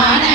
ஆன